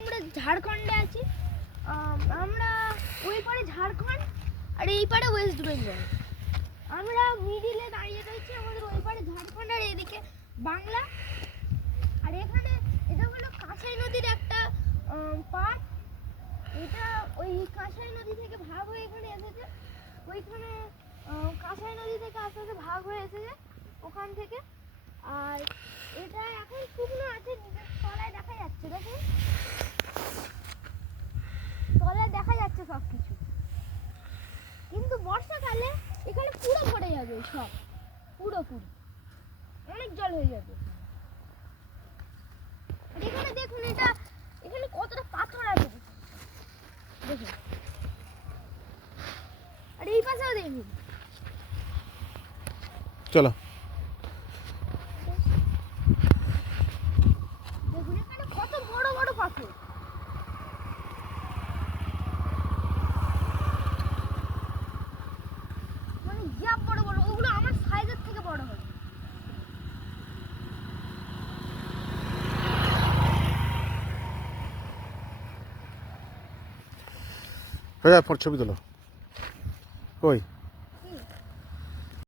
আমরা ঝাড়খণ্ডে আছি। আমরা ওই পারে ঝাড়খণ্ড আর এই পারে ওয়েস্ট বেঙ্গল। আমরা মিডিলে দাঁড়িয়ে রয়েছি, আমাদের ওই পারে ঝাড়খণ্ড আর এদিকে বাংলা। আর এখানে এটা হলো কাঁসাই নদীর একটা পার্ট। এটা ওই কাঁসাই নদী থেকে ভাগ হয়ে এখানে এসেছে। ওইখানে কাঁসাই নদী থেকে আস্তে আস্তে ভাগ হয়ে এসেছে ওখান থেকে। আর এটা এখন শুকনো আছে, তলায় দেখা যাচ্ছে, দেখুন তলায় দেখা যাচ্ছে সব কিছু। কিন্তু বর্ষাকালে এখানে পুরো ভরে যাবে, সব পুরোপুরি অনেক জল হয়ে যাবে। আর এখানে দেখুন, এটা এখানে কতটা পাথর আছে দেখুন। আর এই পাশেও দেখুন। চলো দেখুন এখানে কত বড় বড় পাথর। মানে যা বড় বড়, ওগুলো আমার সাইজের থেকে বড় হবে। ভাইয়া ছবি তোলো কই